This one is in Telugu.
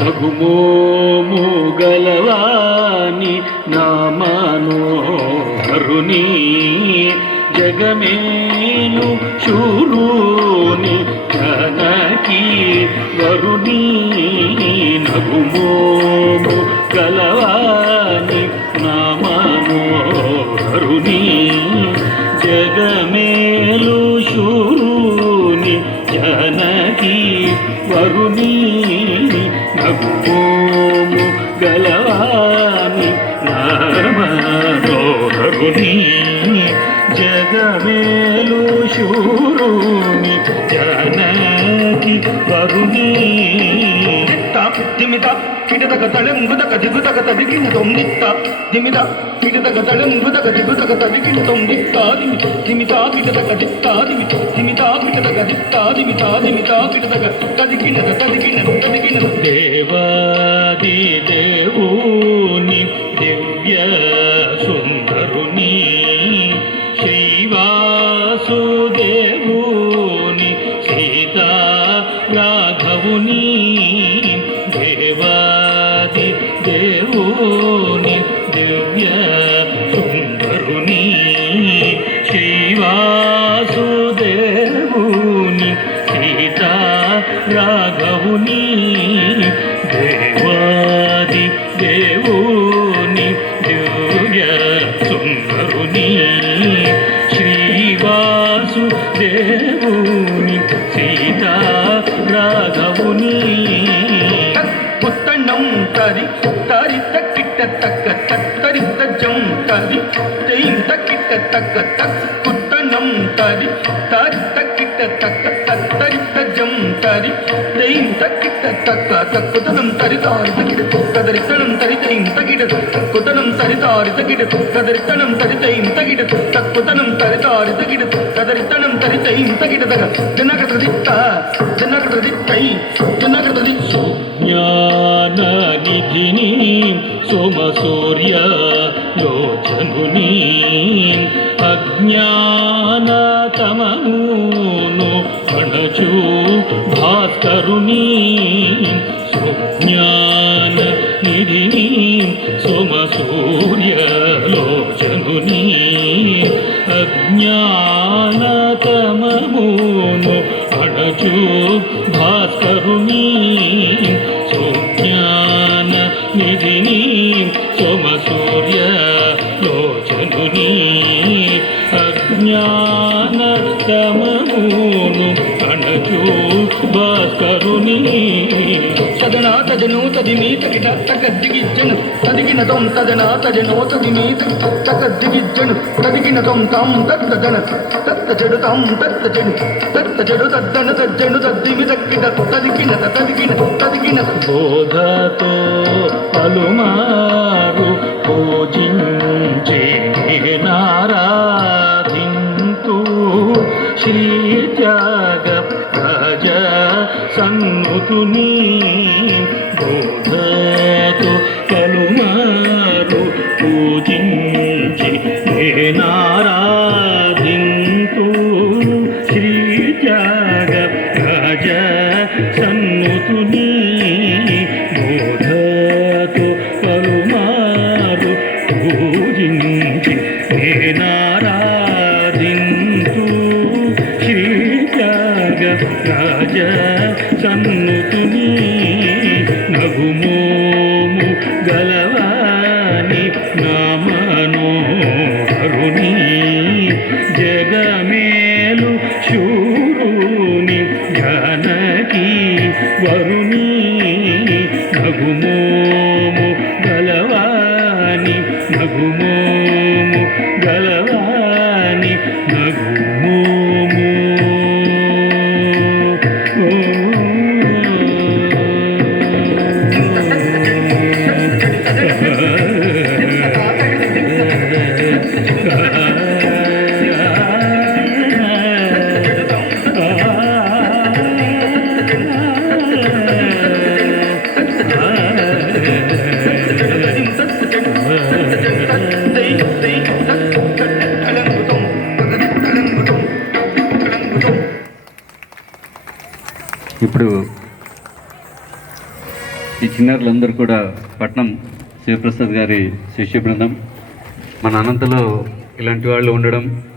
రఘుమోము గలవాని నా మనోహరుని జగమేలు శూరుని జనకి వరుని నగుమోము గలవాని నా మనోహరుని జగమేలు శూరుని జనకి వరుని నగుమోము గలవాని నా మనోహరుని జగమేలు శూరుని జనకి వరుని దిమిత కిటదక తళంగుదక దిగుదక తదిగిన తొమ్మిత్త దిమిత కిటదక తళంగుదక దిగుదక తదిగిన తొమ్మిత్త దిమిత కిటదక దిత్తా దిమిత దిమిత కిటదక దిత్తా దిమిత దిమిత కిటదక తదిగిన దేవాది దేవుని దివ్య సుందరుని శ్రీవాసుదేవుని సీతా రాఘవుని దేవాది దేవుని దివ్య సుందరుని శ్రీవాసుదేవుని సీతా రాఘవుని దేవాది దేవుని దివ్య సుందరుని శ్రీవాసుదేవుని సీతా రాఘవుని పుత్తణం తరి తరి తక్కిట తక్క తరి తజ్జం తరి తెయిం తక్కిట తక్క తక్ పుత్తణం తరి తరి తక్కిట తక్క తరి తజ్జం తరి తెయిం తక్కిట తక్క తక్కుతనం తరి తారి తగిడ కదరితనం తరి తెయిం తగిడ తక్కుతనం తరి తారి తగిడ కదరితనం తరి తెయిం తగిడ తక్కుతనం తరి తారి తగిడ కదరితనం తరి తెయిం తగిడ తగ జనకృదిత్త జనకృదిత్తై జనకృదిత్తు జ్ఞాననిధిని సోమసూర్య లోచనుని అజ్ఞానతమమును అణచు భాస్కరుని సుజ్ఞాననిధిని సోమసూర్య లోచనుని అజ్ఞానతమమును అణచు భాస్కరుని సుజ్ఞాన నిధిని సోమసూర్య లోచనుని అజ్ఞానతమమును అణచు భాస్కరుని తదనా తజను తదిమీత కిట తకద్దిగిజ్జను తదిగిన తం తదనా తజను తదిమీత తకద్దిగిజ్జను తదిగిన తం తం తత్తజన తత్తజడు తం తత్తజడు తద్దన తజ్జను తద్దిమిత కిట తదిగిన తదిగిన తదిగిన బోధతో పలుమారు పూజించే నారాధింతు శ్రీత్యాగ రాజ సన్నుతుని బోధతో పలుమారు పూజించి నారాధింతు శ్రీత్యాగ రాజ సన్నుతుని బోధతో పలుమారు పూజించి నారాధింతు శ్రీత్యాగ రాజ సన్నుతుని నగుమోము గలవాని నా మనోహరుని జగమేలు శూరుని జానకి వరుని నగుమోము గలవాని నగుమోము గలవాని నగుమోము ఇప్పుడు ఈ చిన్నారులందరూ కూడా పట్నం శివప్రసాద్ గారి శిష్య బృందం. మన అనంతలో ఇలాంటి వాళ్ళు ఉండడం